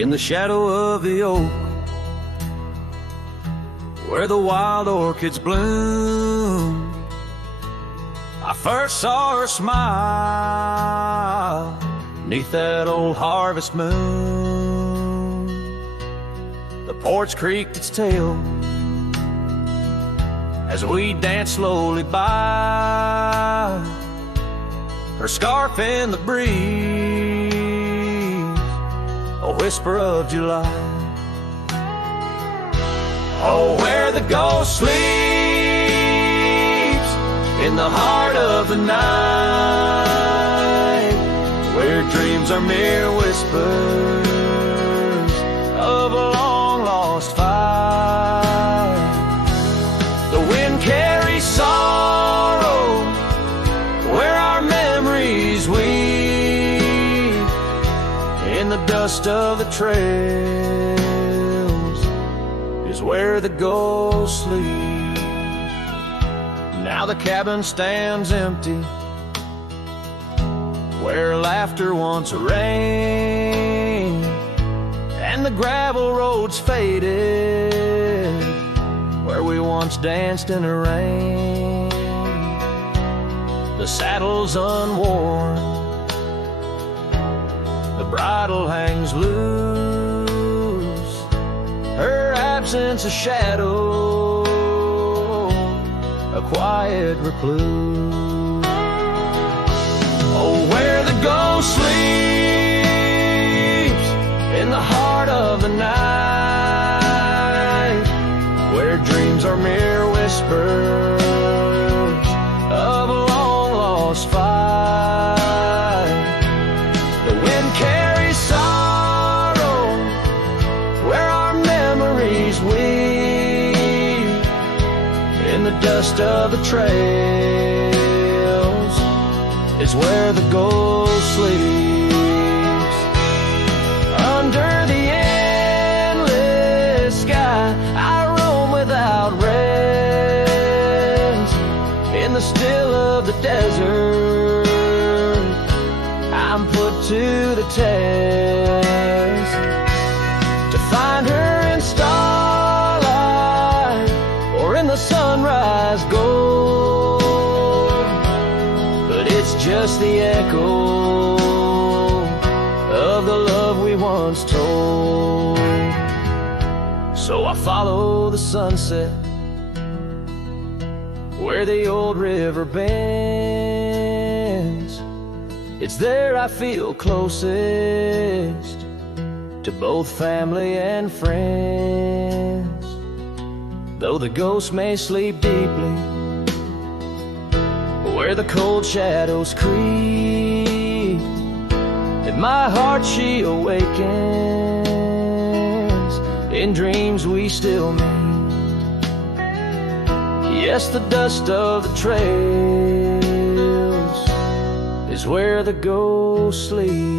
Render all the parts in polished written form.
in the shadow of the oak, where the wild orchids bloom. I first saw her smile 'neath that old harvest moon. The porch creaked its tail as we danced slowly by, her scarf in the breeze, a whisper of July. Oh, where the ghost sleeps in the heart of the night, where dreams are mere whispers of a long-lost fight. The wind carries sorrow where our memories weave, in the dust of the trails is where the ghost sleeps. Now the cabin stands empty, where laughter once reigned, and the gravel roads faded, where we once danced in the rain. The saddle's unworn, the bridle hangs loose, her absence a shadow, a quiet recluse. Oh, where the ghost sleeps in the heart of the night, where dreams are mere whispers of a long-lost fight. The wind carries sorrow where our memories weave, in the dust of the trails is where the ghost sleeps. Under the endless sky I roam without rest, in the still of the desert I'm put to the test, to find her in starlight or in the sunrise gold. But it's just the echo of the love we once told. So I follow the sunset where the old river bends. It's there I feel closest to both family and friends. Though the ghost may sleep deeply where the cold shadows creep, in my heart she awakens, in dreams we still meet. Yes, the dust of the trails is where the ghost sleeps.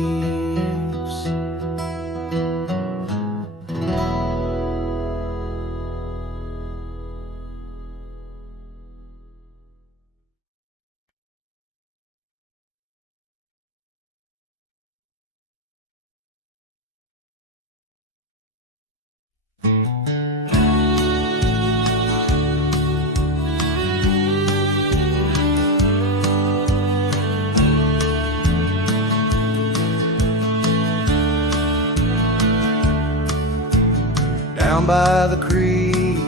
Down by the creek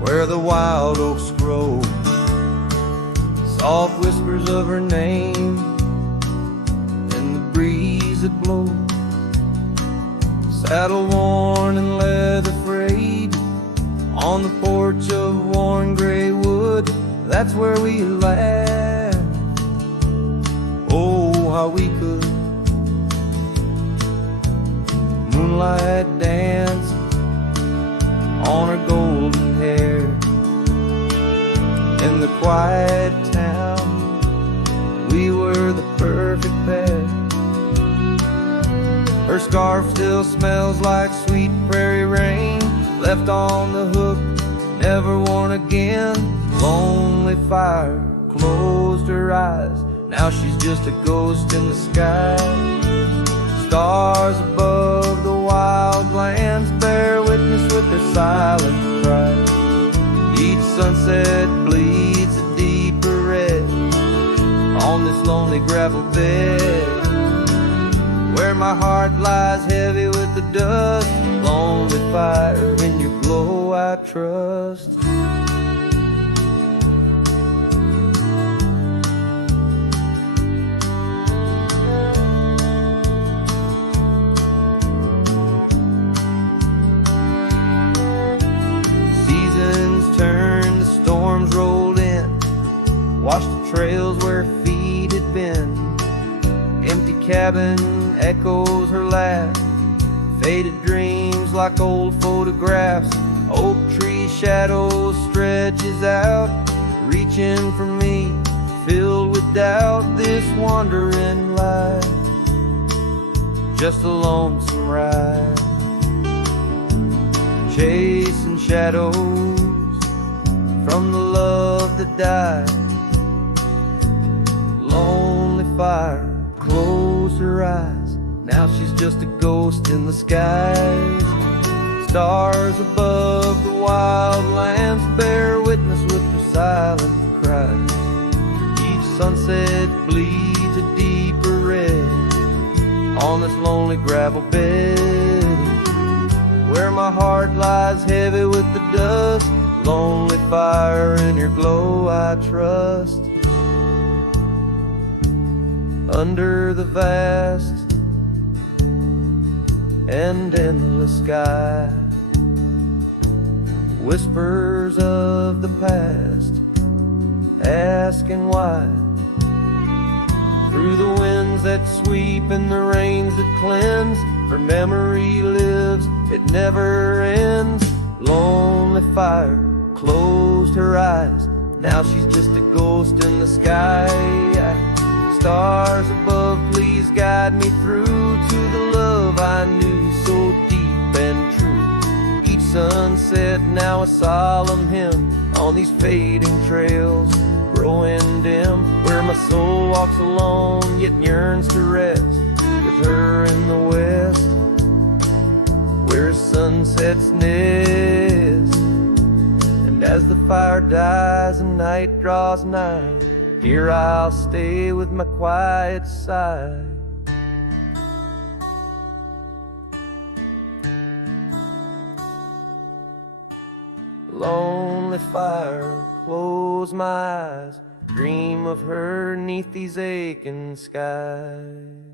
where the wild oaks grow, soft whispers of her name in the breeze that blows. Saddle worn and leather frayed on the porch of worn gray wood, that's where we laughed. Oh, how we could. Moonlight dance on her golden hair in the quiet town. We were the perfect pair. Her scarf still smells like sweet prairie rain, left on the hook, never worn again. Lonely fire closed her eyes, now she's just a ghost in the sky. Stars above lonely gravel bed, where my heart lies heavy with the dust. Lonely fire, in your glow I trust. Seasons turn, the storms rolled in, washed the trails where feet had been. Empty cabin echoes her laugh, faded dreams like old photographs. Oak tree shadows stretches out, reaching for me, filled with doubt. This wandering life, just a lonesome ride, chasing shadows from the love that died. Lonely fire, close her eyes, now she's just a ghost in the skies. Stars above the wildlands bear witness with their silent cries. Each sunset bleeds a deeper red on this lonely gravel bed, where my heart lies heavy with the dust. Lonely fire, in your glow I trust. Under the vast and endless sky, whispers of the past, asking why. Through the winds that sweep and the rains that cleanse, her memory lives, it never ends. Lonely fire closed her eyes, now she's just a ghost in the sky. Stars above, please guide me through to the love I knew so deep and true. Each sunset now a solemn hymn on these fading trails growing dim, where my soul walks alone yet yearns to rest with her in the west, where sunsets nest. And as the fire dies and night draws nigh, here I'll stay with my quiet sigh. Lonely fire, close my eyes, dream of her 'neath these aching skies.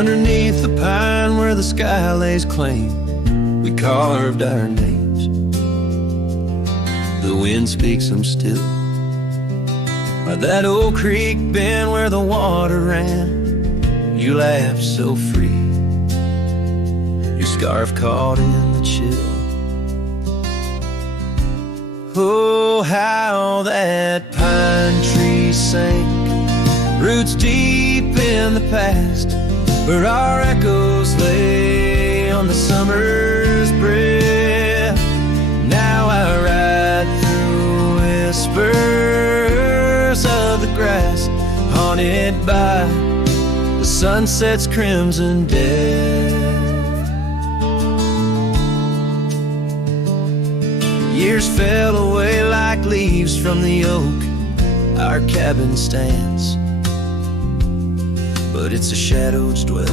Underneath the pine where the sky lays claim, we carved our names. The wind speaks them still. By that old creek bend where the water ran, you laughed so free, your scarf caught in the chill. Oh, how that pine tree sank, roots deep in the past, where our echoes lay on the summer's breath. Now I ride through whispers of the grass, haunted by the sunset's crimson death. Years fell away like leaves from the oak our cabin stands, but it's a shadow's dwell.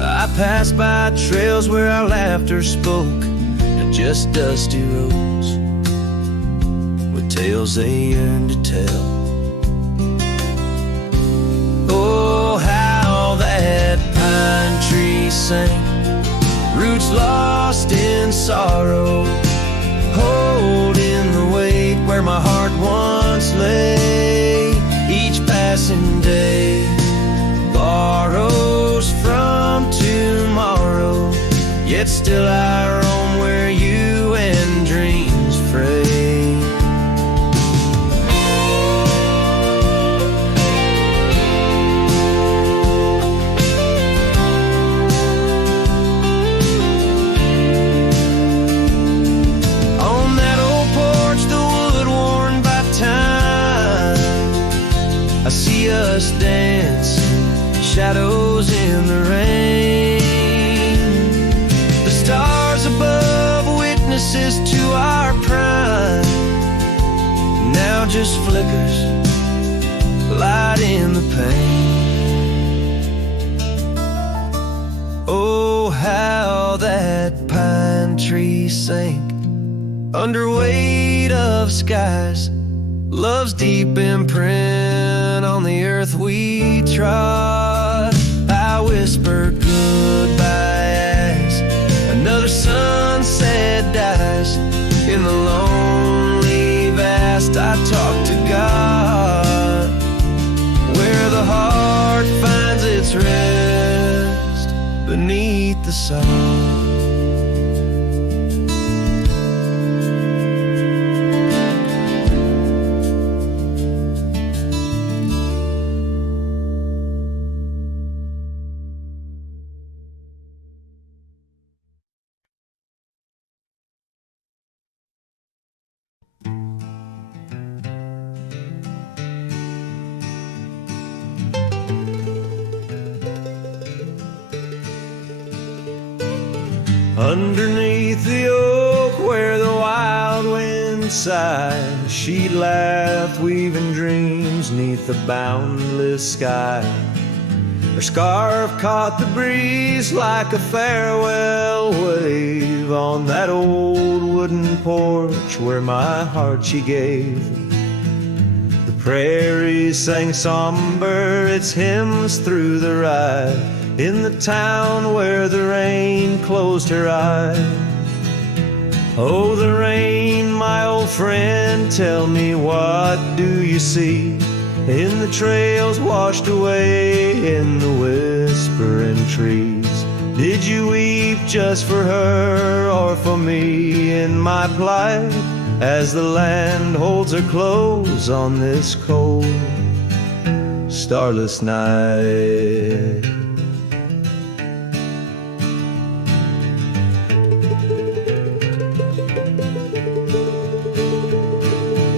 I pass by trails where our laughter spoke, and just dusty roads with tales they yearn to tell. Oh, how that pine tree sang, roots lost in sorrow, holding the weight where my heart once lay. Each passing day borrows from tomorrow, yet still I roam where you and dreams fray. On that old porch, the wood worn by time, I see us dancing, shadows in the rain. The stars above, witnesses to our prime, now just flickers, light in the pain. Oh, how that pine tree sank under weight of skies, love's deep imprint on the earth we trod. I whisper goodbye as another sunset dies. In the lonely vast I talk to God, where the heart finds its rest beneath the sod. Underneath the oak where the wild wind sighed, she laughed, weaving dreams neath the boundless sky. Her scarf caught the breeze like a farewell wave on that old wooden porch where my heart she gave. The prairies sang somber its hymns through the ride, in the town where the rain closed her eyes. Oh, the rain, my old friend, tell me, what do you see in the trails washed away in the whispering trees? Did you weep just for her or for me in my plight, as the land holds her close on this cold, starless night?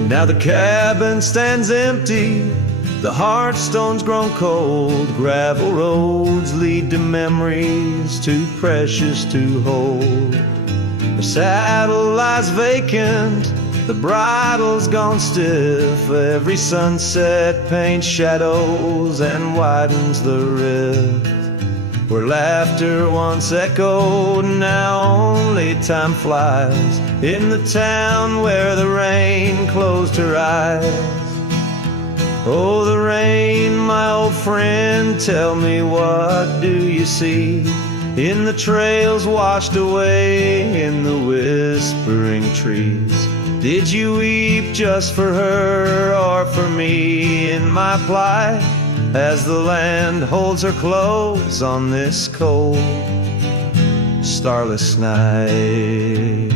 Now the cabin stands empty, the hearthstone's grown cold, gravel roads lead to memories too precious to hold. The saddle lies vacant, the bridle's gone stiff, every sunset paints shadows and widens the rift. Where laughter once echoed, now only time flies, in the town where the rain closed her eyes. Oh, the rain, my old friend, tell me, what do you see in the trails washed away in the whispering trees? Did you weep just for her or for me in my plight, as the land holds her close on this cold, starless night?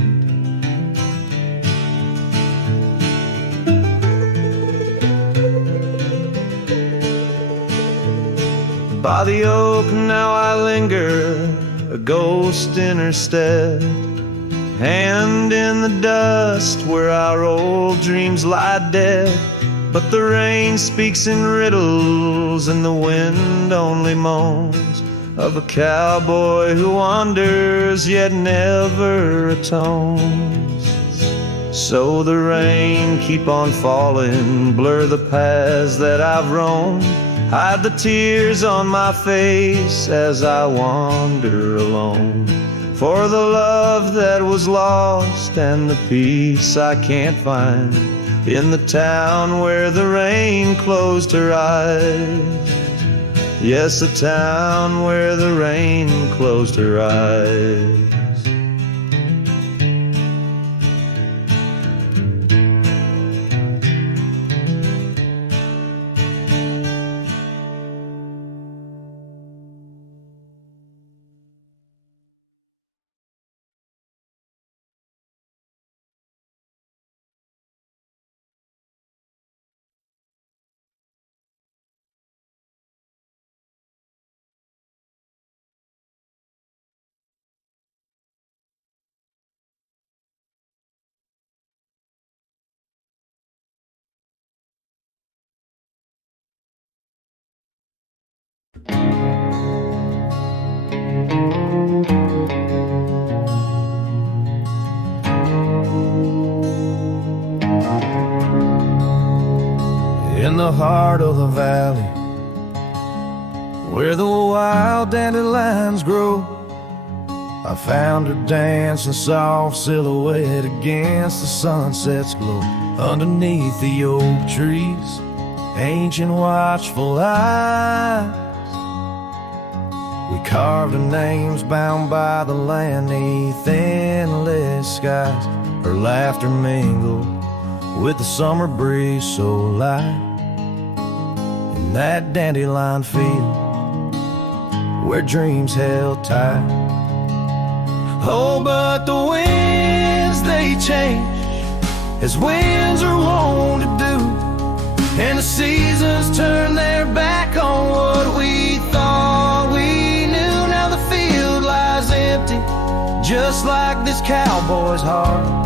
By the oak now I linger, a ghost in her stead, hand in the dust where our old dreams lie dead. But the rain speaks in riddles and the wind only moans of a cowboy who wanders yet never atones. So the rain keep on falling, blur the paths that I've roamed, hide the tears on my face as I wander alone. For the love that was lost and the peace I can't find in the town where the rain closed her eyes. Yes, the town where the rain closed her eyes. In the heart of the valley, where the wild dandelions grow, I found her dancing soft silhouette against the sunset's glow. Underneath the oak trees, ancient watchful eyes, we carved her names bound by the land neath endless skies. Her laughter mingled with the summer breeze so light in that dandelion field where dreams held tight. Oh, but the winds, they change as winds are wont to do, and the seasons turn their back on what we thought we knew. Now the field lies empty, just like this cowboy's heart,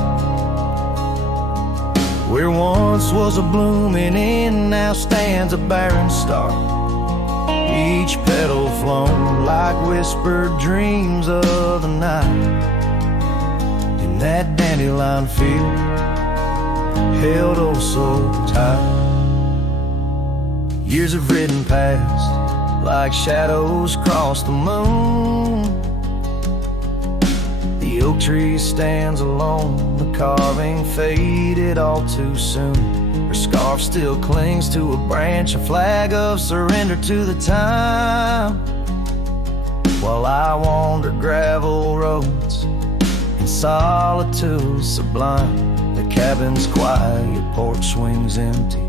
where once was a blooming inn, now stands a barren star. Each petal flown like whispered dreams of the night in that dandelion field held oh so tight. Years have ridden past like shadows cross the moon. The oak tree stands alone, the carving faded all too soon. Her scarf still clings to a branch, a flag of surrender to the time, while I wander gravel roads in solitude sublime. The cabin's quiet, porch swings empty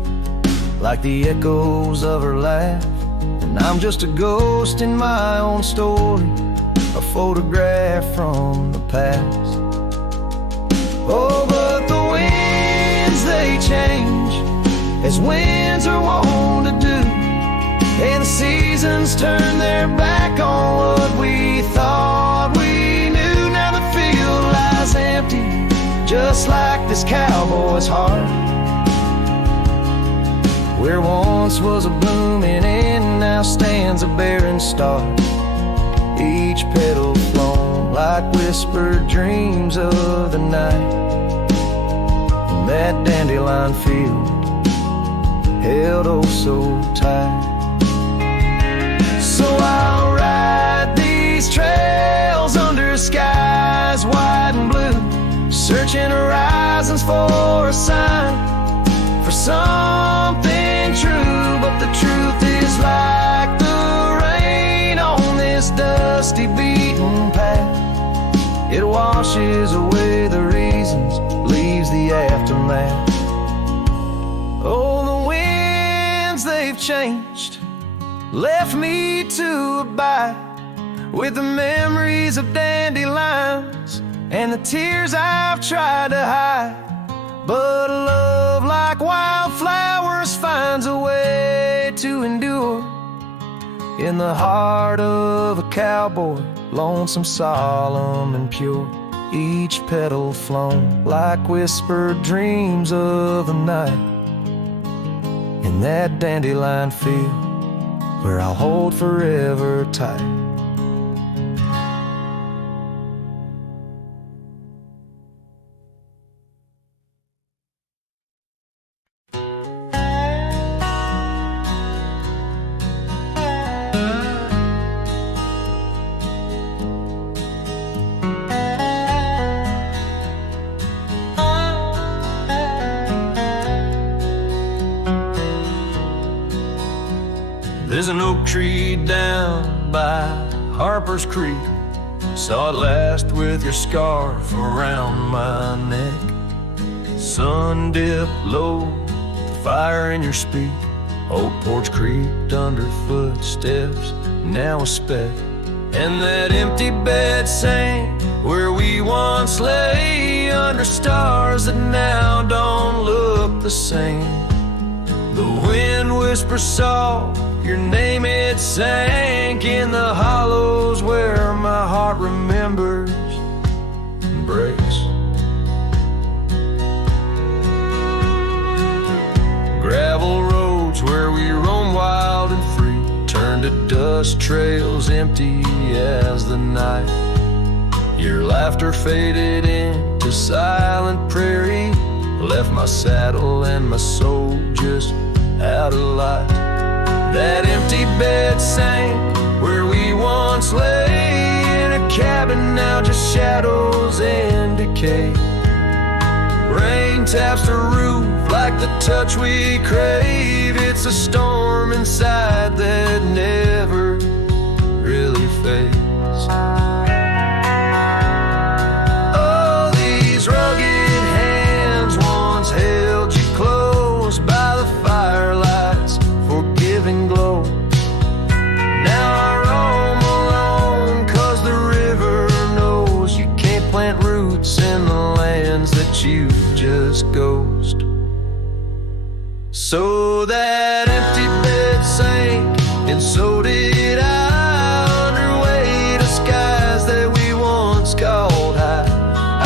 like the echoes of her laugh, and I'm just a ghost in my own story, a photograph from the past. Oh, but the winds, they change as winds are wont to do, and the seasons turn their back on what we thought we knew. Now the field lies empty, just like this cowboy's heart, where once was a blooming inn, now stands a barren star. Each petal flown like whispered dreams of the night in that dandelion field held oh so tight. So I'll ride these trails under skies wide and blue, searching horizons for a sign, for something true. But the truth is like the rain on this dusty beaten path, it washes away the reasons, leaves the aftermath. Oh, the winds, they've changed, left me to abide with the memories of dandelions and the tears I've tried to hide. But a love like wildflowers finds a way to endure in the heart of a cowboy, lonesome, solemn, and pure. Each petal flown like whispered dreams of the night in that dandelion field where I'll hold forever tight. There's an oak tree down by Harper's Creek. Saw it last with your scarf around my neck. Sun dipped low, fire in your speak. Old porch creaked under footsteps, now a speck. And that empty bed sang where we once lay, under stars that now don't look the same. The wind whispers soft, your name it sank in the hollows where my heart remembers and breaks. Gravel roads where we roam wild and free turned to dust trails empty as the night. Your laughter faded into silent prairie, left my saddle and my soul just out of light. That empty bed sang where we once lay, in a cabin now just shadows and decay. Rain taps the roof like the touch we crave. It's a storm inside that never really fades. Oh, these rugged hands once held you close by the firelight's forgiving glow. Now I roam alone 'cause the river knows you can't plant roots in the lands that you just ghost. So that empty bed sank, and so did I, under weight of skies that we once called high.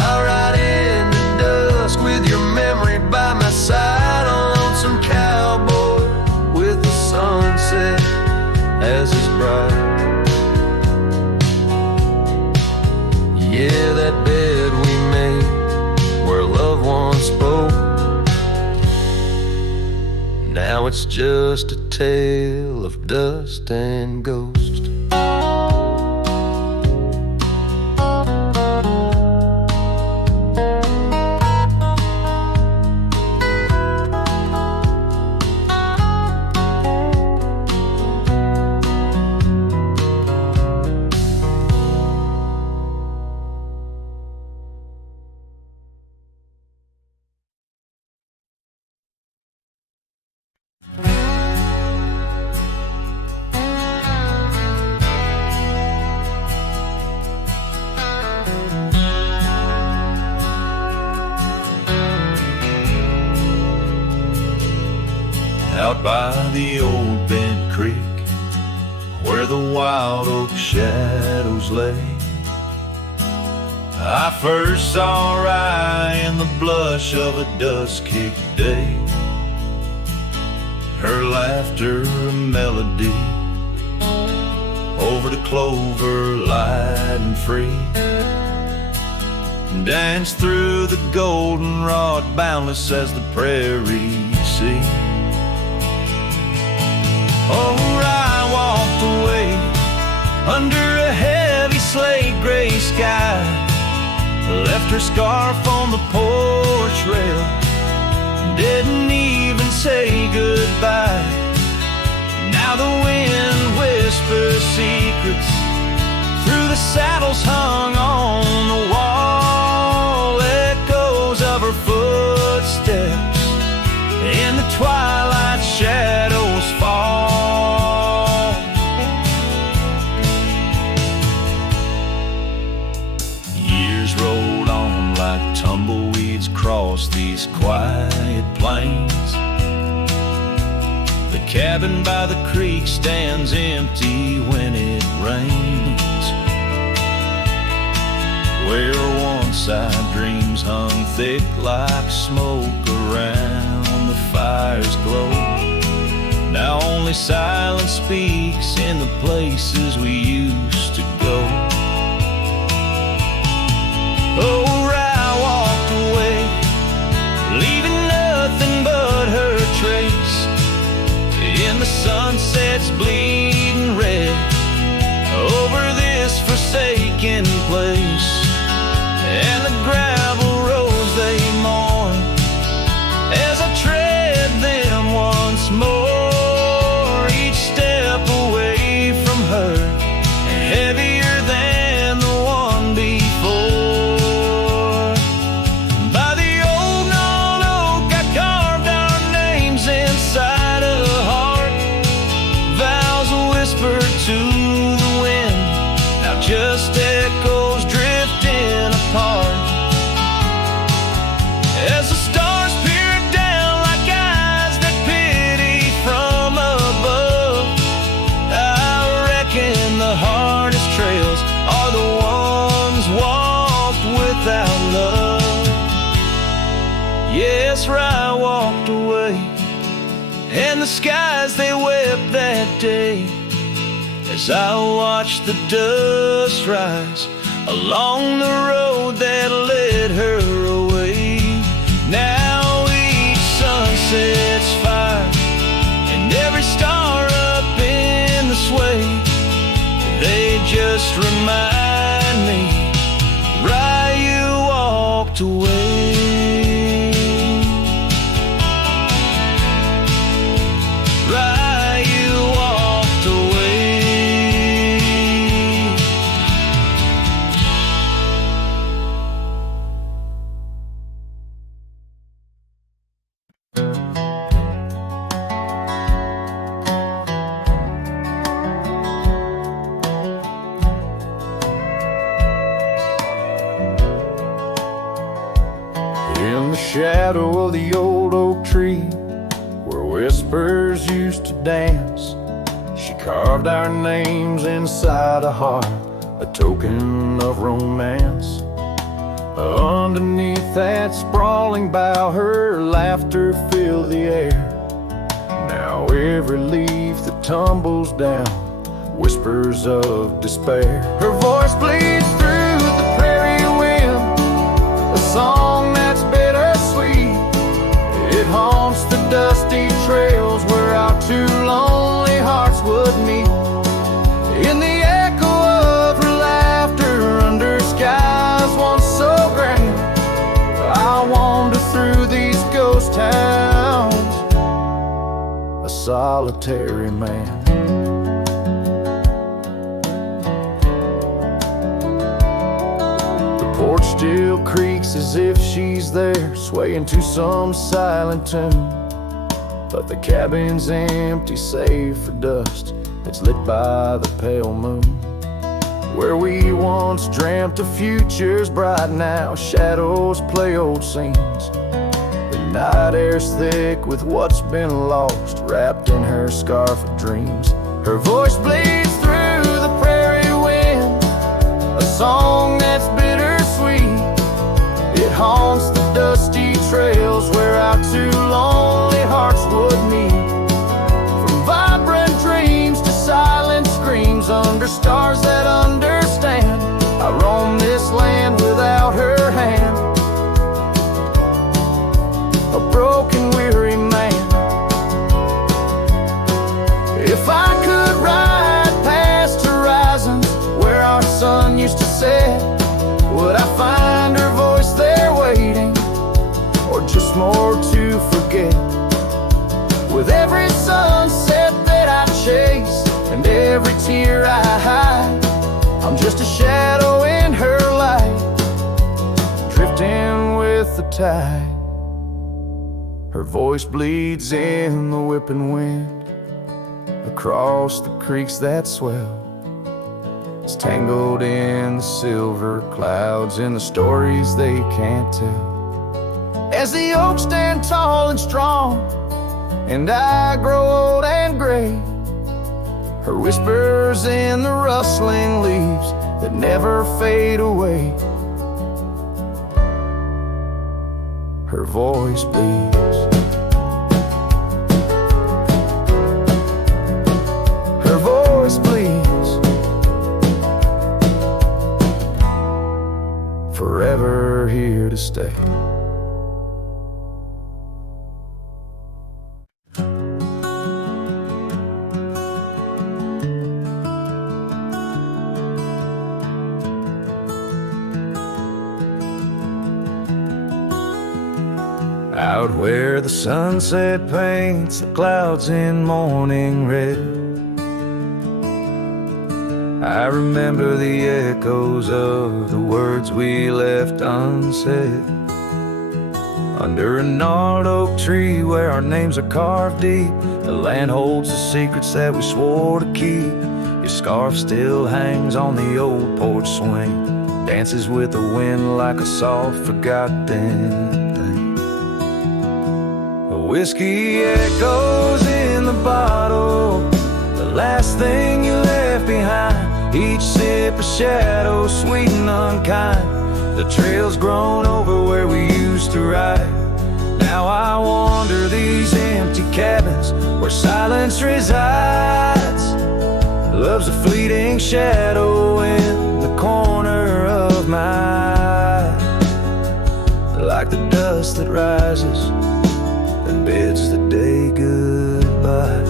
I'll ride into dusk with your memory by my side, a lonesome cowboy with the sunset as his bride. Yeah, that bed we made where love once spoke, now it's just a tale of dust and ghost. Out by the old bent creek, where the wild oak shadows lay, I first saw Rye in the blush of a dust-kicked day. Her laughter a melody over the clover, light and free, danced through the goldenrod, boundless as the prairie sea. Oh, I walked away under a heavy slate gray sky, left her scarf on the porch rail, didn't even say goodbye. Now the wind whispers secrets through the saddles hung on the wall, echoes of her footsteps in the twilight shadows fall. Years rolled on like tumbleweeds across these quiet plains. The cabin by the creek stands empty when it rains, where once our dreams hung thick like smoke around the fire's glow. Now only silence speaks in the places we used to go. Oh, I walked away, leaving nothing but her trace in the sunset's bleeding red over this forsaken place. And the gravel roads they mourn as I tread them once more, each step I walked away, and the skies they wept that day, as I watched the dust rise along the road that led her away. Now each sunset's fire, and every star up in the sway, they just remind me why you walked away. Why you walked away. In the shadow of the old oak tree, where whispers used to dance, she carved our names inside a heart, a token of romance. Underneath that sprawling bough, her laughter filled the air. Now every leaf that tumbles down whispers of despair. Her voice bleeds through the prairie wind, a song that's bittersweet. It haunts the dusty trails where our two lonely hearts would meet. In the echo of her laughter under skies once so grand, I wander through these ghost towns, a solitary man. The porch still creaks as if she's there, swaying to some silent tune. But the cabin's empty save for dust that's lit by the pale moon. Where we once dreamt of futures bright, now shadows play old scenes. The night air's thick with what's been lost, wrapped in her scarf of dreams. Her voice bleeds through the prairie wind, a song that's bittersweet. It haunts the dusty trails where our two lonely hearts would meet. From vibrant dreams to silent screams under stars that understand, I roam this land without her hand, a broken, weary man. If I could ride past horizons where our sun used to set, would I find her voice there waiting, or just more to forget? With every sunset that I chase and every tear I hide, I'm just a shadow in her light, drifting with the tide. Her voice bleeds in the whipping wind, across the creeks that swell. It's tangled in the silver clouds, in the stories they can't tell. As the oaks stand tall and strong, and I grow old and gray, her whispers in the rustling leaves that never fade away. Her voice bleeds. Her voice bleeds, forever here to stay. Out where the sunset paints the clouds in morning red, I remember the echoes of the words we left unsaid. Under a gnarled oak tree where our names are carved deep, the land holds the secrets that we swore to keep. Your scarf still hangs on the old porch swing, dances with the wind like a soft forgotten thing. The whiskey echoes in the bottle, the last thing you left behind. Each sip a shadow, sweet and unkind. The trail's grown over where we used to ride. Now I want wander these empty cabins where silence resides. Love's a fleeting shadow in the corner of my eye, like the dust that rises and bids the day goodbye.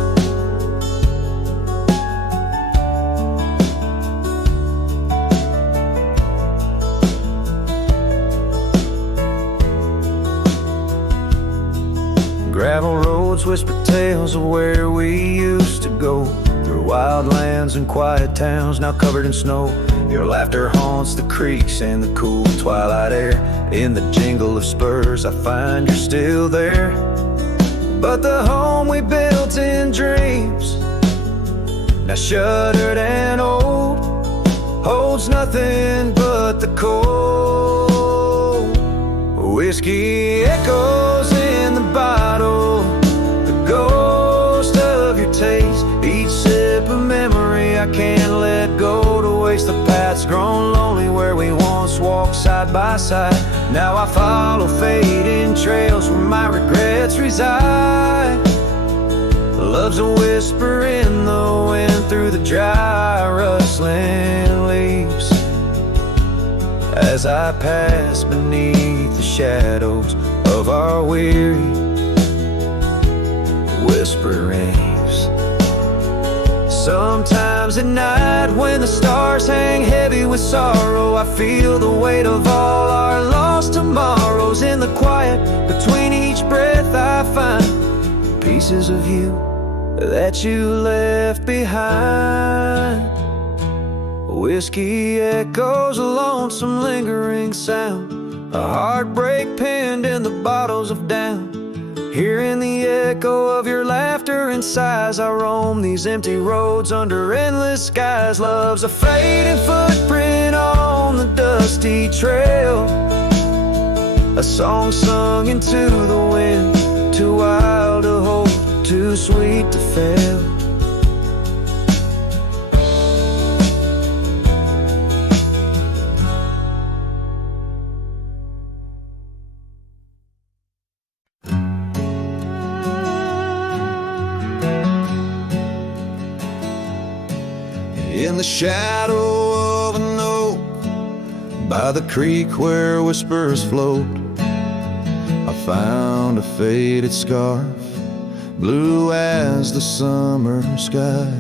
Gravel roads whisper tales of where we used to go, through wild lands and quiet towns now covered in snow. Your laughter haunts the creeks and the cool twilight air. In the jingle of spurs I find you're still there. But the home we built in dreams, now shuttered and old, holds nothing but the cold. Whiskey echoes in the bottle, the ghost of your taste. Each sip a memory I can't let go, to waste the paths grown lonely where we once walked side by side. Now I follow fading trails where my regrets reside. Love's a whisper in the wind through the dry rustling leaves, as I pass beneath the shadows of our weary whisperings. Sometimes at night when the stars hang heavy with sorrow, I feel the weight of all our lost tomorrows. In the quiet between each breath I find pieces of you that you left behind. Whiskey echoes, a lonesome lingering sound, a heartbreak pinned in the bottles of down. Hearing the echo of your laughter and sighs, I roam these empty roads under endless skies. Love's a fading footprint on the dusty trail, a song sung into the wind, too wild to hold, too sweet to fail. In the shadow of an oak, by the creek where whispers float, I found a faded scarf, blue as the summer sky.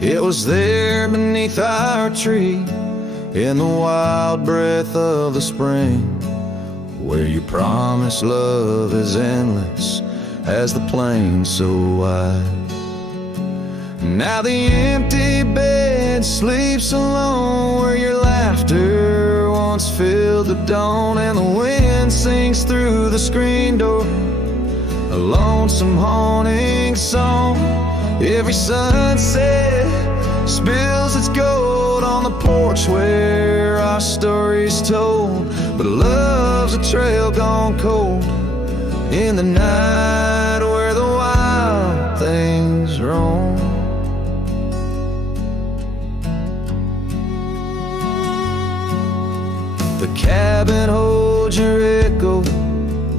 It was there beneath our tree, in the wild breath of the spring, where you promised love as endless as the plain so wide. Now the empty bed sleeps alone, where your laughter once filled the dawn, and the wind sings through the screen door, a lonesome haunting song. Every sunset spills its gold on the porch where our story's told, but love's a trail gone cold in the night where the wild things roam. The cabin holds your echo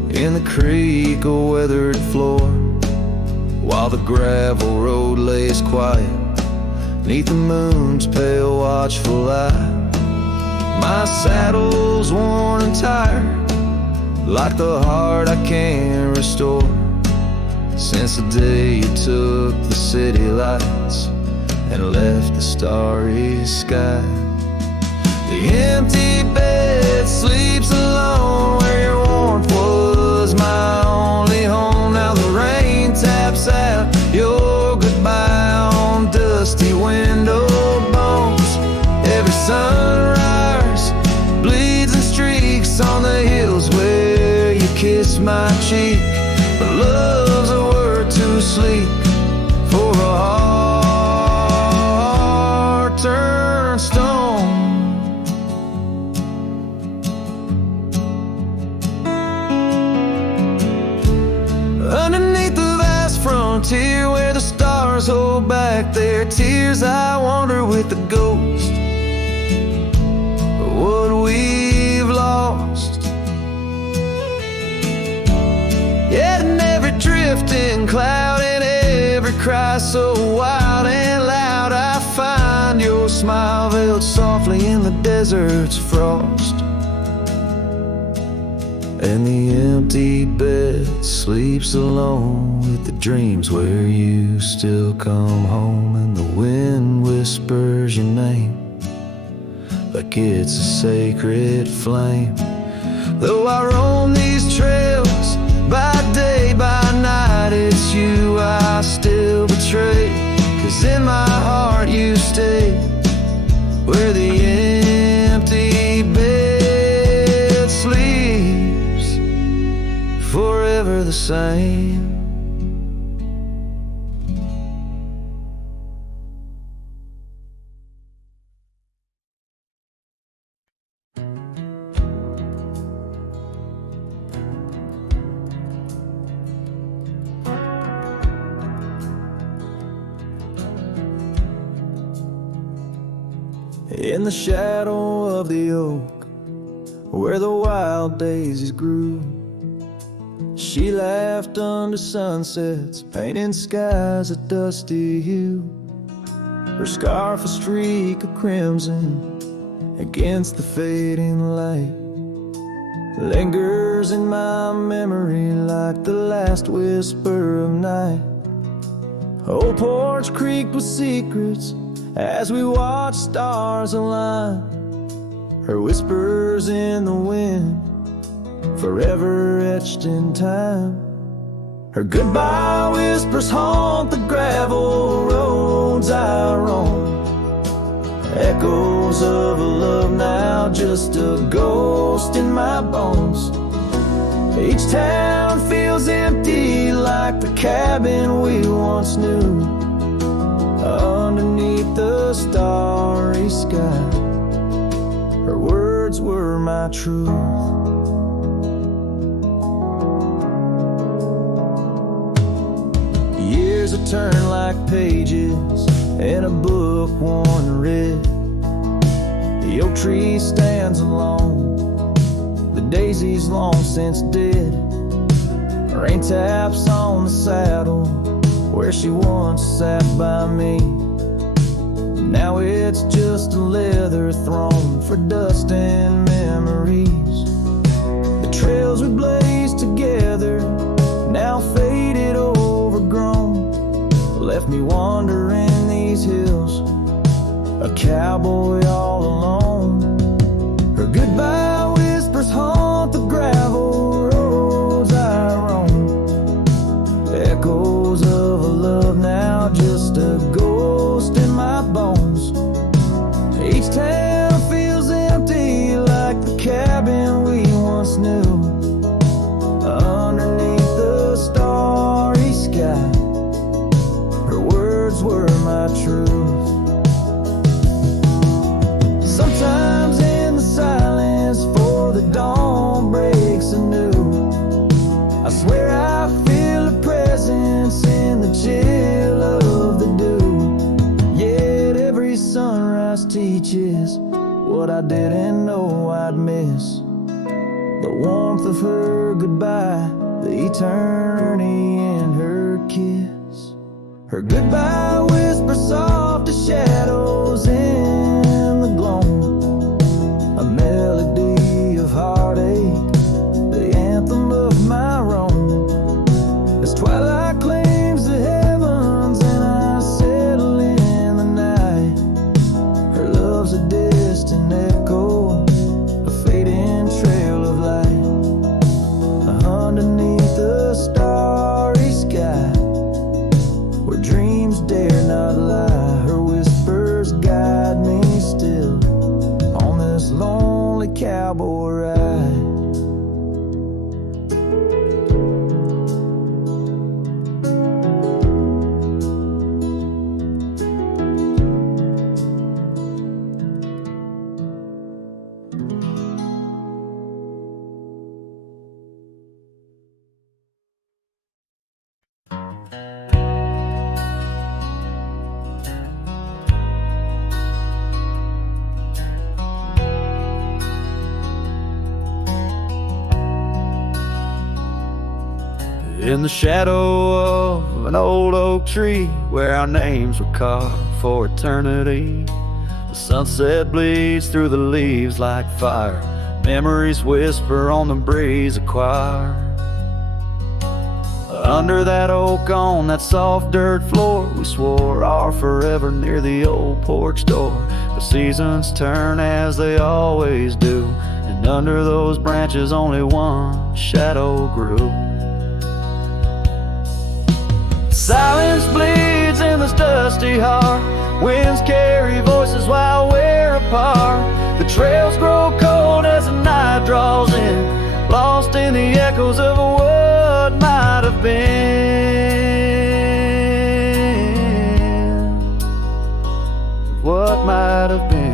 in the creek, a weathered floor, while the gravel road lays quiet neath the moon's pale watchful eye. My saddle's worn and tired, like the heart I can't restore, since the day you took the city lights and left the starry sky. The empty bed sleeps alone, where your warmth was my only home. Now the rain taps out your goodbye on dusty window bones. Every sunrise bleeds and streaks on the hills where you kiss my cheek, but love's a word too sleek for a heart turned stone. Underneath the vast frontier where the stars hold back their tears, I wander with the ghost of what we've lost. Yeah, drifting cloud, and every cry so wild and loud. I find your smile veiled softly in the desert's frost, and the empty bed sleeps alone with the dreams where you still come home. And the wind whispers your name like it's a sacred flame. Though I roam these trails by day, by night, it's you I still betray. 'Cause in my heart you stay, where the empty bed sleeps, forever the same. In the shadow of the oak, where the wild daisies grew, she laughed under sunsets, painting skies a dusty hue. Her scarf a streak of crimson against the fading light, lingers in my memory like the last whisper of night. Old porch creaked with secrets as we watch stars align, her whispers in the wind, forever etched in time. Her goodbye whispers haunt the gravel roads I roam, echoes of a love now just a ghost in my bones. Each town feels empty like the cabin we once knew, underneath the starry sky. Her words were my truth. Years have turned like pages in a book worn red. The oak tree stands alone, the daisy's long since dead. Rain taps on the saddle where she once sat by me. Now it's just a leather throne for dust and memories. The trails we blazed together, now faded, overgrown, left me wandering these hills, a cowboy all alone. Her goodbye whispers haunt the gravel roads I roam, echoes of a love now just a ghost in my bones. Each town feels empty like the cabin we once knew, underneath the starry sky. Her words were my truth. Sometimes in the silence before the dawn breaks anew, I swear I feel a presence in the chill of the dew. Yet every sunrise teaches what I didn't know I'd miss, the warmth of her goodbye, the eternity in her kiss. Her goodbye whispers soft as shadows in the gloam, a melody of heartache, the anthem of my roam. As twilight claims the heavens and I settle in the night, her love's a distant echo, a fading trail of light, underneath the starry sky, where dreams dare not lie. Her whispers guide In the shadow of an old oak tree where our names were carved for eternity, the sunset bleeds through the leaves like fire. Memories whisper on the breeze, a choir. Under that oak on that soft dirt floor, we swore our forever near the old porch door. The seasons turn as they always do, and under those branches only one shadow grew. Silence bleeds in this dusty heart. Winds carry voices while we're apart. The trails grow cold as the night draws in, lost in the echoes of what might have been. What might have been.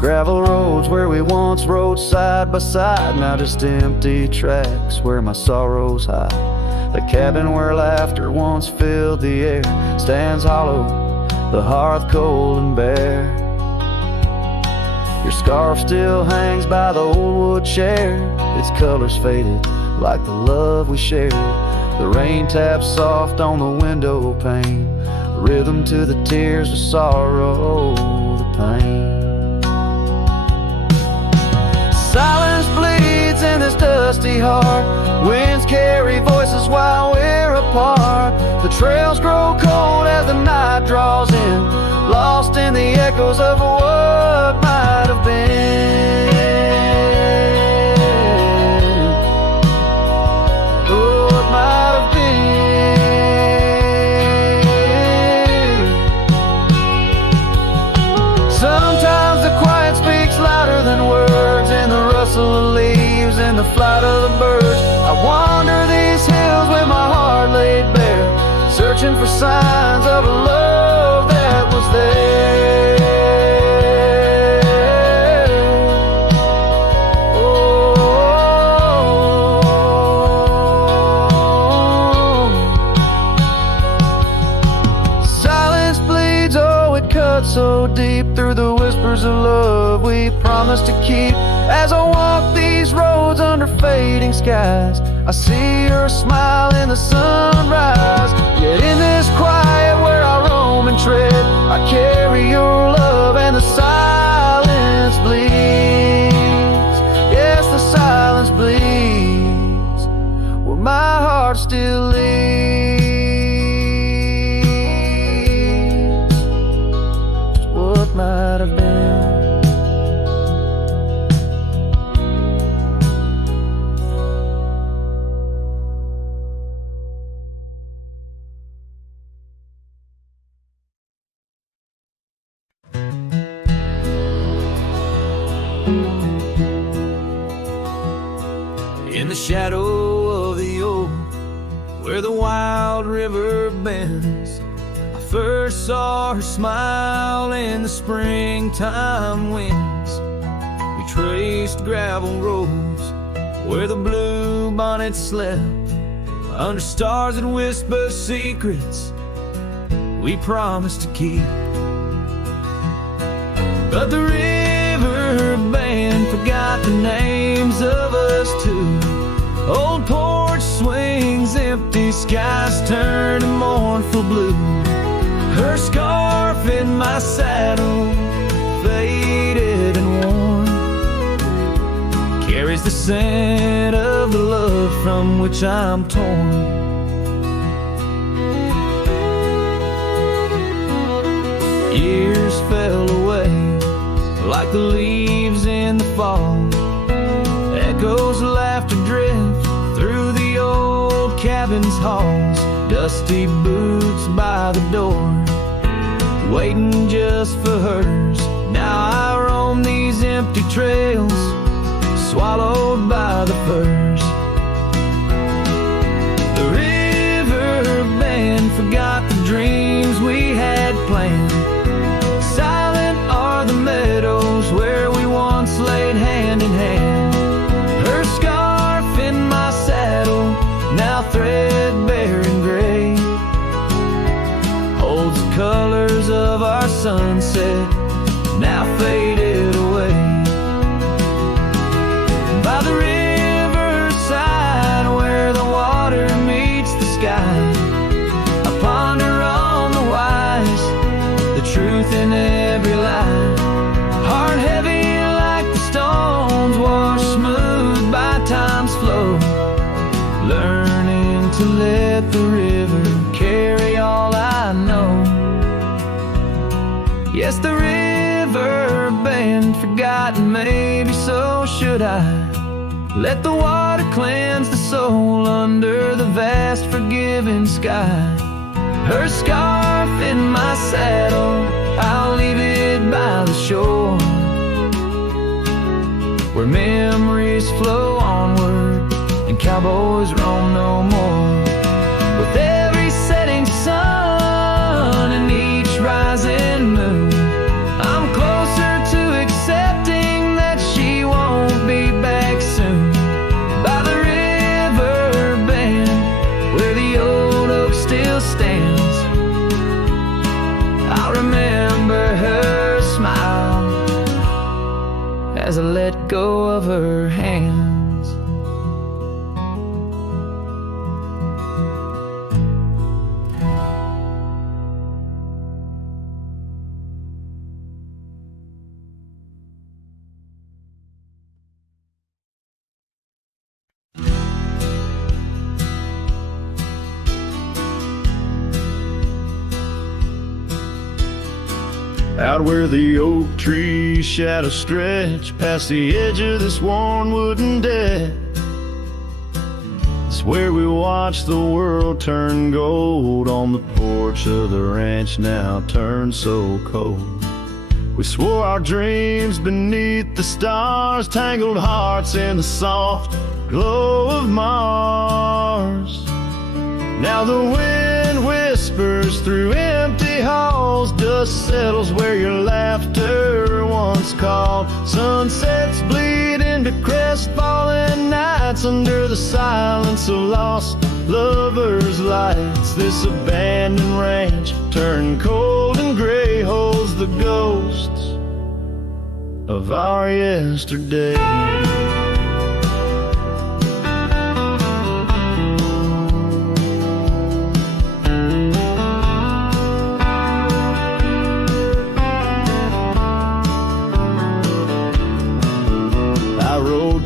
Gravel roads where we once rode side by side, now just empty tracks where my sorrows hide. The cabin where laughter once filled the air stands hollow, the hearth cold and bare. Your scarf still hangs by the old wood chair, its colors faded like the love we shared. The rain taps soft on the window pane, rhythm to the tears of sorrow, the pain. Silence bleeds in this dusty heart. Winds carry voices while we're apart. The trails grow cold as the night draws in, lost in the echoes of what might have been. Oh, what might have been. Sometimes the quiet speaks louder than words, in the rustle of leaves and the flight of the birds. I wander these hills with my heart laid bare, searching for signs of a love that was there. Oh, silence bleeds, oh, it cuts so deep through the whispers of love we promised to keep. As I walk these roads under fading skies, I see your smile in the sunrise. Yet in this quiet where I roam and tread, I carry your love and the silence bleeds. Yes, the silence bleeds where my heart still leads. Just what might have been. In the shadow of the oak, where the wild river bends, I first saw her smile in the springtime winds. We traced gravel roads where the blue bonnets slept, under stars that whisper secrets we promised to keep. But the river band forgot the names of us two. Old porch swings, empty skies turn to mournful blue. Her scarf in my saddle, faded and worn, carries the scent of the love from which I'm torn. Years fell away like the leaves in the fall. Echoes of laughter drift through the old cabin's halls. Dusty boots by the door, waiting just for hers. Now I roam these empty trails, swallowed by the firs. The river band forgot the dreams we had planned. Silent are the meadows where we once laid hand in hand. Her scarf in my saddle, now threadbare and gray, holds the colors of our sunset, now faded away. should I let the water cleanse the soul under the vast forgiving sky? Her scarf in my saddle, I'll leave it by the shore, where memories flow onward and cowboys roam no more. With every setting sun and each rising moon, I'm closer to accepting that she won't be back soon. By the river bend, where the old oak still stands, I'll remember her smile as I let go of her hands. Out where the oak tree shadows stretch past the edge of this worn wooden deck, it's where we watch the world turn gold on the porch of the ranch now turned so cold. We swore our dreams beneath the stars, tangled hearts in the soft glow of Mars. Now the wind whispers through empty halls, dust settles where your laughter once called. Sunsets bleed into crestfallen nights under the silence of lost lovers' lights. This abandoned ranch turned cold and gray holds the ghosts of our yesterday.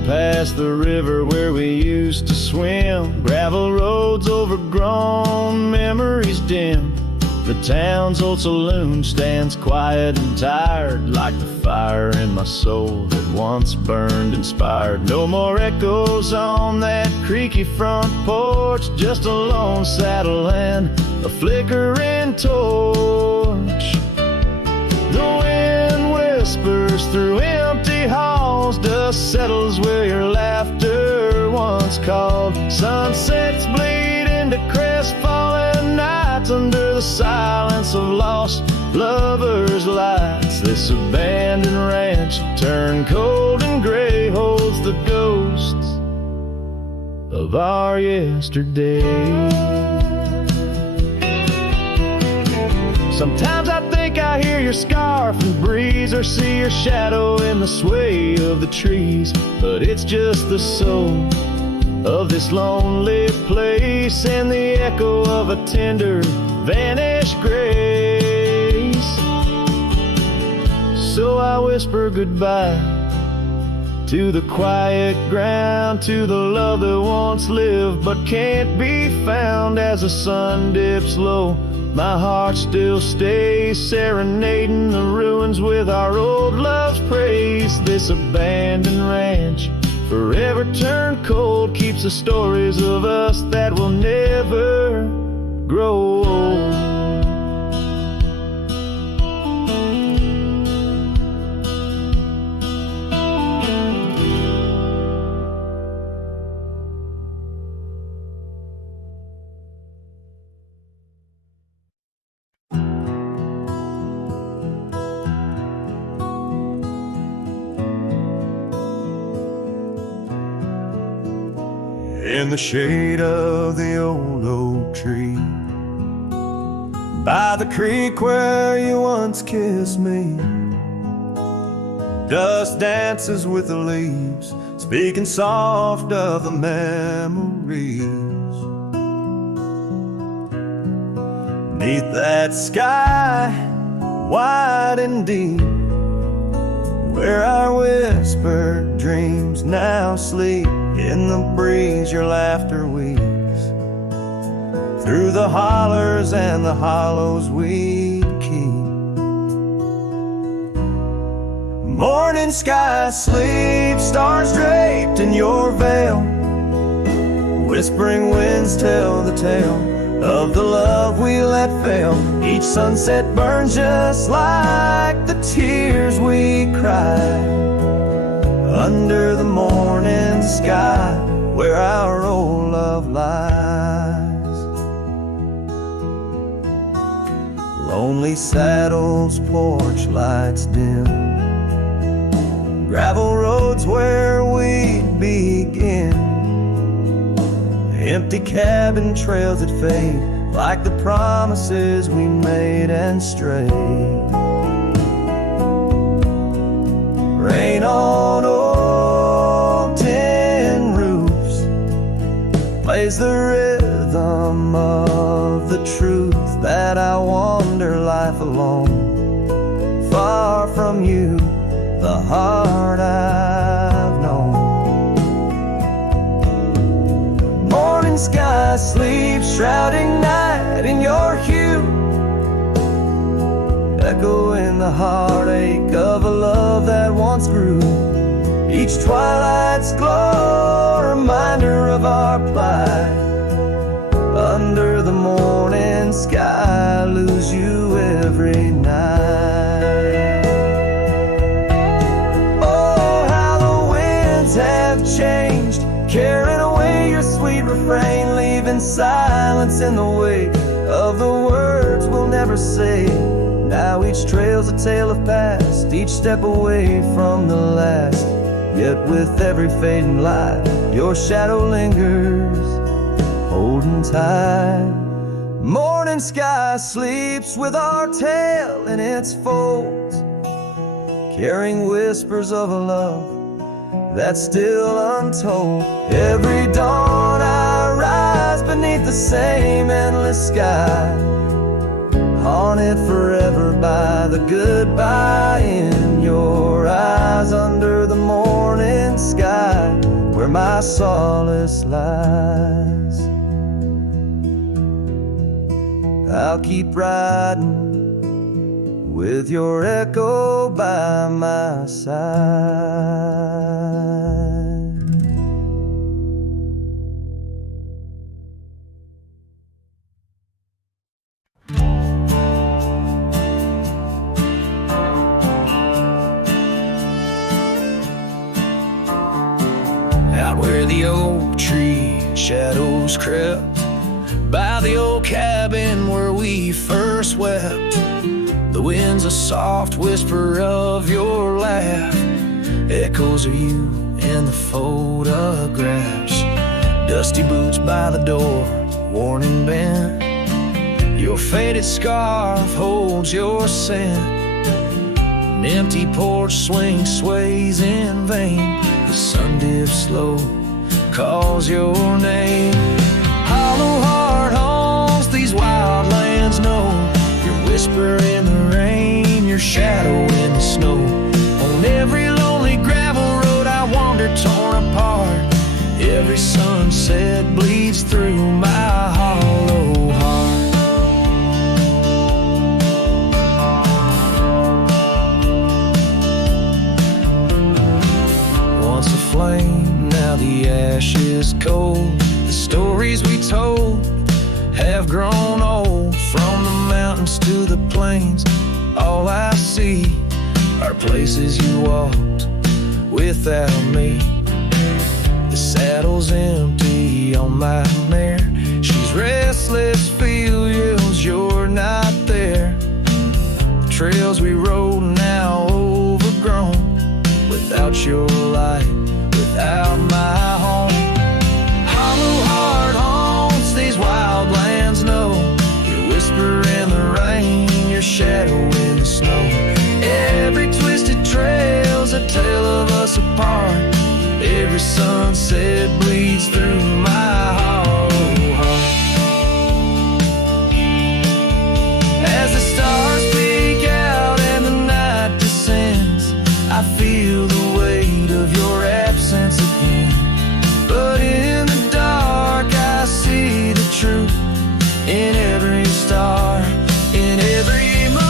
Past the river where we used to swim, gravel roads overgrown, memories dim. The town's old saloon stands quiet and tired, like the fire in my soul that once burned inspired. No more echoes on that creaky front porch, just a lone saddle and a flickering torch. The wind whispers through empty halls, dust settles where your laughter once called. Sunsets bleed into crestfallen nights under the silence of lost lovers' lights. This abandoned ranch turned cold and gray holds the ghosts of our yesterday. Sometimes I think I hear your scarf and breeze, or see your shadow in the sway of the trees. But it's just the soul of this lonely place and the echo of a tender vanished grace. So I whisper goodbye to the quiet ground, to the love that once lived but can't be found. As the sun dips low, my heart still stays serenading the ruins with our old love's praise. This abandoned ranch, forever turned cold, keeps the stories of us that will never grow old. In the shade of the old oak tree, by the creek where you once kissed me, dust dances with the leaves, speaking soft of the memories. Neath that sky, wide and deep, where our whispered dreams now sleep. In the breeze your laughter weaves, through the hollers and the hollows we'd keep. Morning sky sleeps, stars draped in your veil. Whispering winds tell the tale of the love we let fail. Each sunset burns just like the tears we cried under the morning sky where our old love lies. Lonely saddles, porch lights dim, gravel roads where we'd begin, empty cabin trails that fade like the promises we made and strayed. Rain on old tin roofs plays the rhythm of the truth that I wander life alone, far from you, the heart I've known. Morning sky sleeps, shrouding night in your hue, echoing the heartache of a love that once grew. Each twilight's glow, a reminder of our plight. Under the morning sky, I lose you every night. Oh, how the winds have changed, carrying away your sweet refrain, leaving silence in the wake of the words we'll never say. Now each trail's a tale of past, each step away from the last. Yet with every fading light, your shadow lingers, holding tight. Morning sky sleeps with our tale in its folds, carrying whispers of a love that's still untold. Every dawn I rise beneath the same endless sky, haunted forever by the goodbye in your eyes. Under the morning sky where my solace lies, I'll keep riding with your echo by my side. Out where the oak tree shadows crept, by the old cabin where we first wept, the wind's a soft whisper of your laugh, echoes of you in the photographs. Dusty boots by the door, worn and bent, your faded scarf holds your scent. An empty porch swing sways in vain, the sun dips slow, calls your name. Hollow heart haunts these wild lands, know your whisper in the rain, your shadow in the snow. On every lonely gravel road I wander torn apart, every sunset bleeds through my hollow heart. Once a flame, now the ash is cold. The stories we told have grown old, from the mountains to the plains. All I see are places you walked without me. The saddle's empty on my mare, she's restless, feels you're not there. The trails we rode now overgrown, without your light, without my home. Hollow heart haunts these wild lands, know your whisper in the rain, your shadow in the snow. Every twisted trail's a tale of us apart, every sunset bleeds through my hollow heart. As the stars peek out and the night descends, I feel the weight of your absence again. But in the dark I see the truth in every star, in every moon.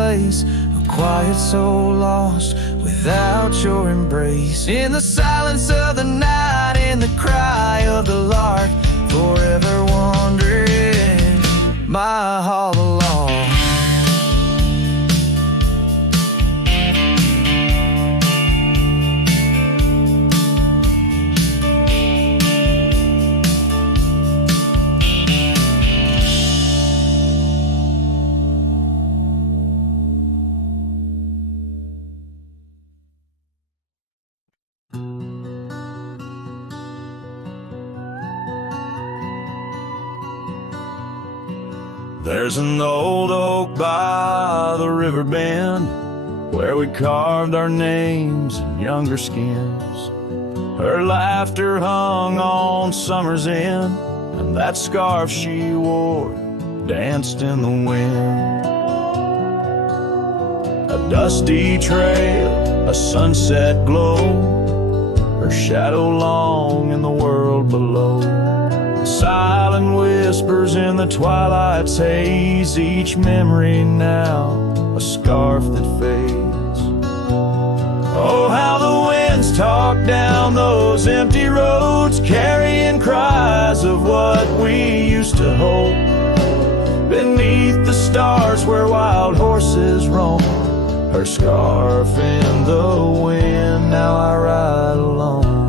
place, a quiet soul lost without your embrace. In the silence of the night, in the cry of the lark, forever wandering my all along. There's an old oak by the river bend where we carved our names in younger skins. Her laughter hung on summer's end, and that scarf she wore danced in the wind. A dusty trail, a sunset glow, her shadow long in the world below. Silent whispers in the twilight's haze, each memory now a scarf that fades. Oh, how the winds talk down those empty roads, carrying cries of what we used to hold. Beneath the stars where wild horses roam, her scarf in the wind, now I ride alone.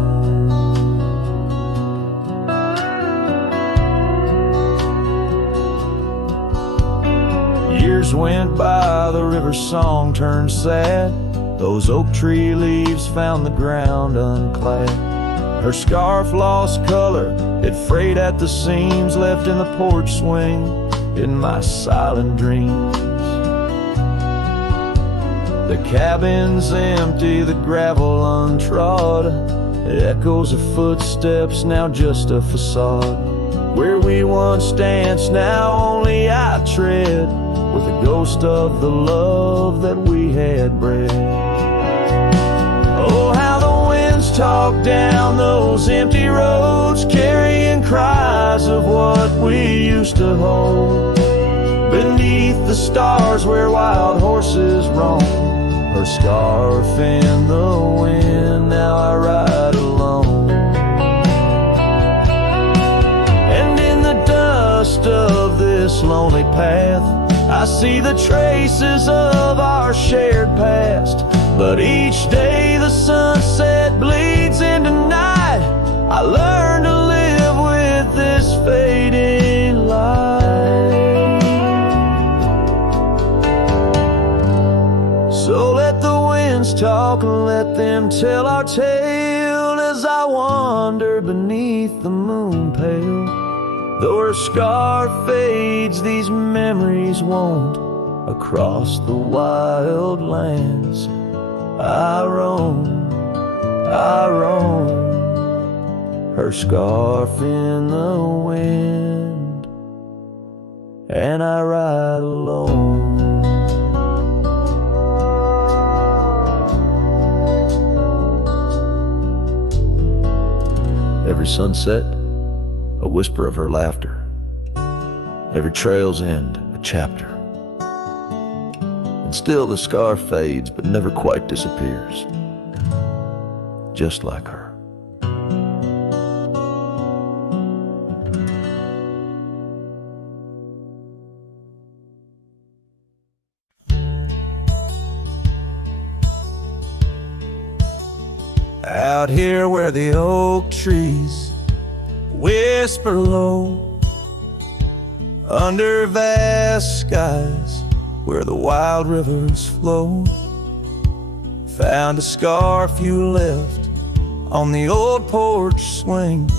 Years went by, the river song turned sad. Those oak tree leaves found the ground unclad. Her scarf lost color, it frayed at the seams, left in the porch swing in my silent dreams. The cabin's empty, the gravel untrod, echoes of footsteps, now just a facade. Where we once danced, now only I tread, with the ghost of the love that we had bred. Oh, how the winds talk down those empty roads, carrying cries of what we used to hold. Beneath the stars where wild horses roam, her scarf in the wind, now I ride alone. And in the dust of this lonely path, I see the traces of our shared past. But each day the sunset bleeds into night, I learn to live with this fading light. So let the winds talk and let them tell our tale, as I wander beneath the moon pale. Though her scarf fades, these memories won't. Across the wild lands I roam, her scarf in the wind, and I ride alone. Every sunset, a whisper of her laughter. Every trail's end, a chapter. And still the scar fades, but never quite disappears. Just like her. Out here where the oak trees whisper low, under vast skies where the wild rivers flow, found a scarf you left on the old porch swing,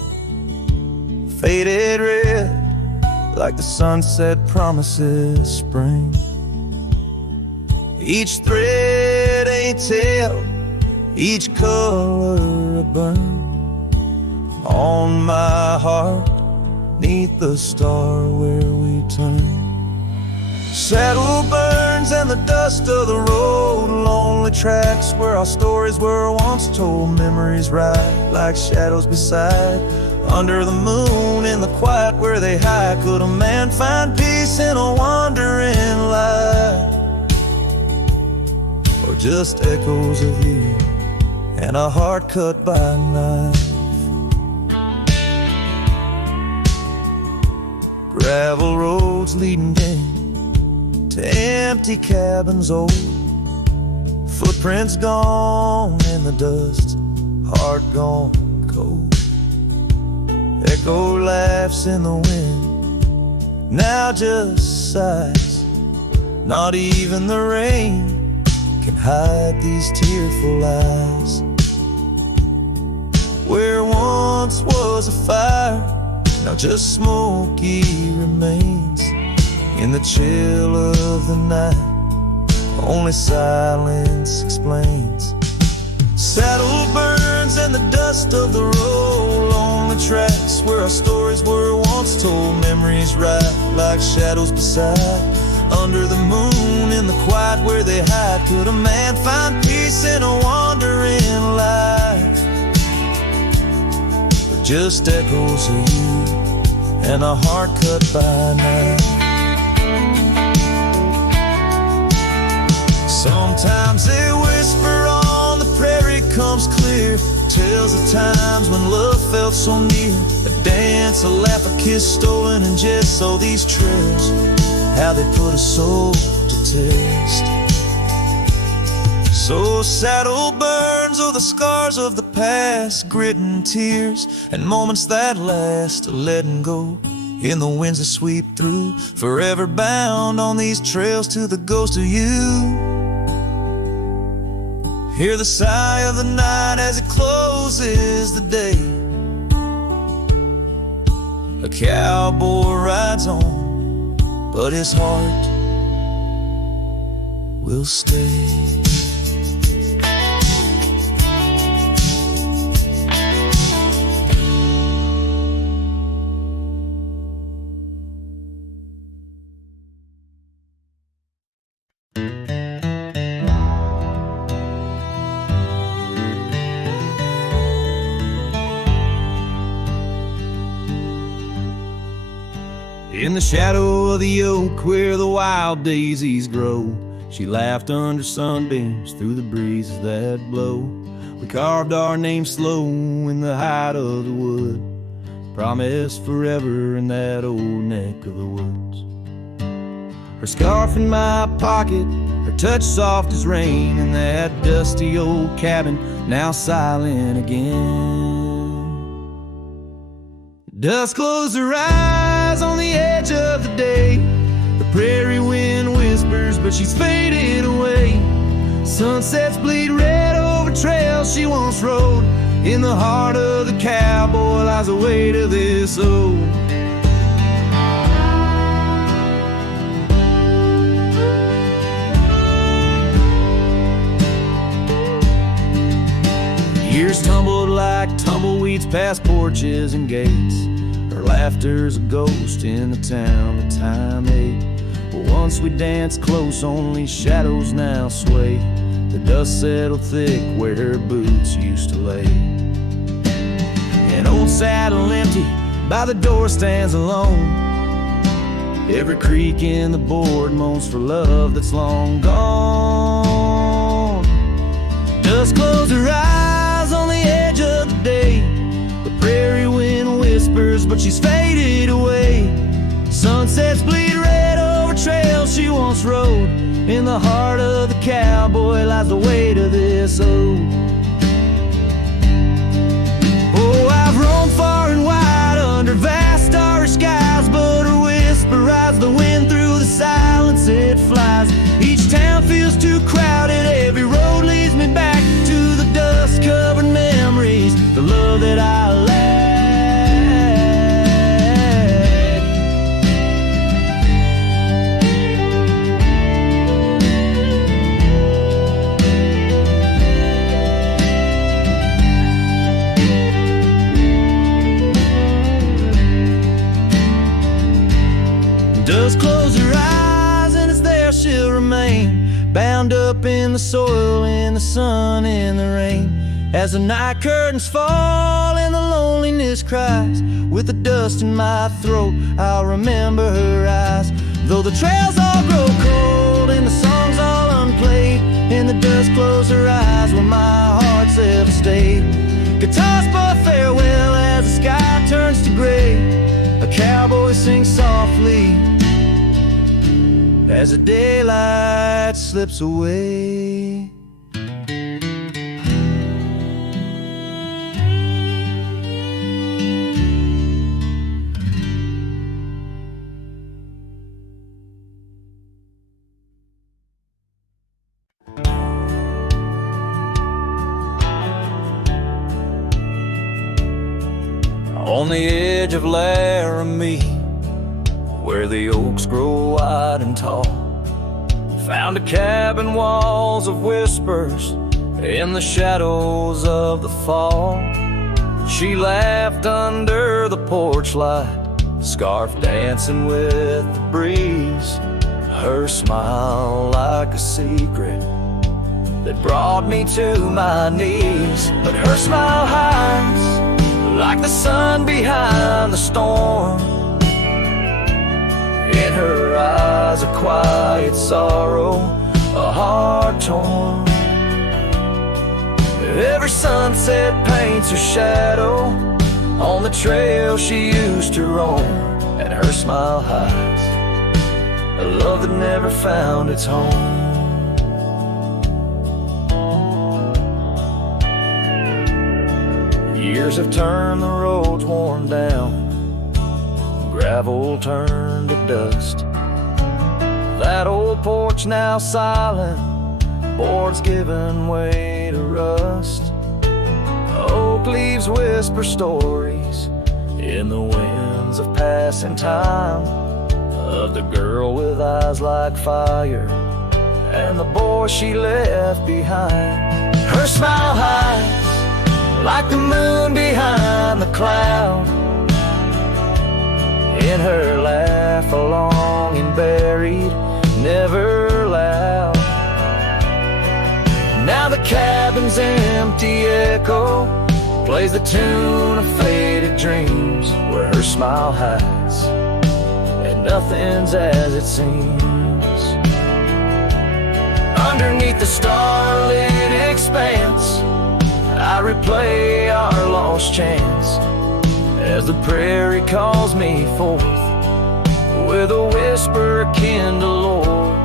faded red like the sunset promises spring. Each thread a tale, each color a burn on my heart, neath the star where we turn. Saddle burns and the dust of the road, lonely tracks where our stories were once told. Memories ride like shadows beside, under the moon in the quiet where they hide. Could a man find peace in a wandering life? or just echoes of you and a heart cut by a knife. Gravel roads leading in to empty cabins old, footprints gone in the dust, heart gone cold. Echo laughs in the wind, now just sighs. Not even the rain can hide these tearful eyes. Where once was a fire, now just smoky remains. In the chill of the night, only silence explains. Saddle burns and the dust of the road along the tracks where our stories were once told. Memories ride like shadows beside. Under the moon in the quiet where they hide, could a man find peace in a wandering life? Or just echoes of you and a heart cut by night. Sometimes they whisper on the prairie comes clear, tales of times when love felt so near. A dance, a laugh, a kiss stolen in jest. So these trails, how they put a soul to test. So saddle burns, oh the scars of the past, grit and tears, and moments that last, letting go in the winds that sweep through. Forever bound on these trails to the ghost of you. Hear the sigh of the night as it closes the day. A cowboy rides on, but his heart will stay. In the shadow of the oak where the wild daisies grow, she laughed under sunbeams through the breezes that blow. We carved our names slow in the height of the wood, promised forever in that old neck of the woods. Her scarf in my pocket, her touch soft as rain, in that dusty old cabin now silent again. Dusk closed her eyes on the edge of the day. The prairie wind whispers, but she's faded away. Sunsets bleed red over trails she once rode. In the heart of the cowboy lies the weight of this ode. Years tumbled like tumbleweeds past porches and gates. Her laughter's a ghost in the town that time ate. But once we danced close, only shadows now sway. The dust settled thick where her boots used to lay. An old saddle empty by the door stands alone. Every creak in the board moans for love that's long gone. Dust closed her eyes on the edge of the day. The prairie wind whispers, but she's faded away. Sunsets bleed red over trails she once rode. In the heart of the cowboy lies the weight of this ode. Oh, I've roamed far and wide under vast starry skies, but her whisper rides the wind through the silence it flies. Each town feels too crowded, every road leads me back to the dust-covered memories, the love that I lack. Dust close her eyes and it's there she'll remain, bound up in the soil, in the sun, in the rain. As the night curtains fall and the loneliness cries, with the dust in my throat I'll remember her eyes. Though the trails all grow cold and the songs all unplayed, in the dust close her eyes when my heart said to stay. Guitars pour farewell as the sky turns to gray. A cowboy sings softly as the daylight slips away. On the edge of Laramie, where the oaks grow wide and tall, found a cabin, walls of whispers in the shadows of the fall. She laughed under the porch light, scarf dancing with the breeze, her smile like a secret that brought me to my knees. But her smile hides like the sun behind the storm. In her eyes a quiet sorrow, a heart torn. Every sunset paints her shadow on the trail she used to roam. And her smile hides a love that never found its home. Years have turned the roads worn down, gravel turned to dust. That old porch now silent, boards giving way to rust. Oak leaves whisper stories in the winds of passing time, of the girl with eyes like fire and the boy she left behind. Her smile hides like the moon behind the cloud. In her laugh a longing buried, never loud. Now the cabin's empty echo plays the tune of faded dreams, where her smile hides and nothing's as it seems. Underneath the starlit expanse I replay our lost chance, as the prairie calls me forth with a whisper akin to Lord.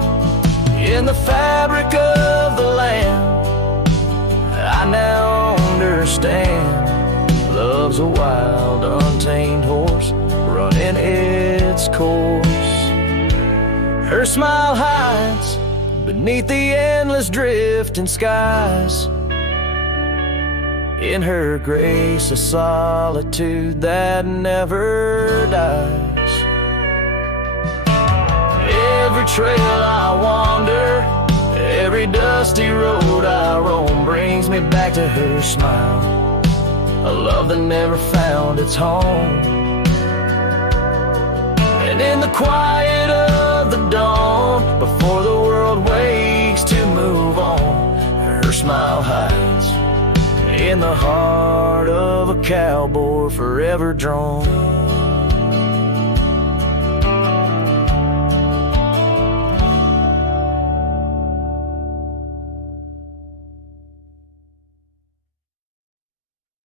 In the fabric of the land I now understand, love's a wild untamed horse running its course. Her smile hides beneath the endless drifting skies. In her grace a solitude that never dies. Every trail I wander, every dusty road I roam, brings me back to her smile, a love that never found its home. And in the quiet of the dawn, before the world wakes to move on, her smile hides in the heart of a cowboy forever drawn.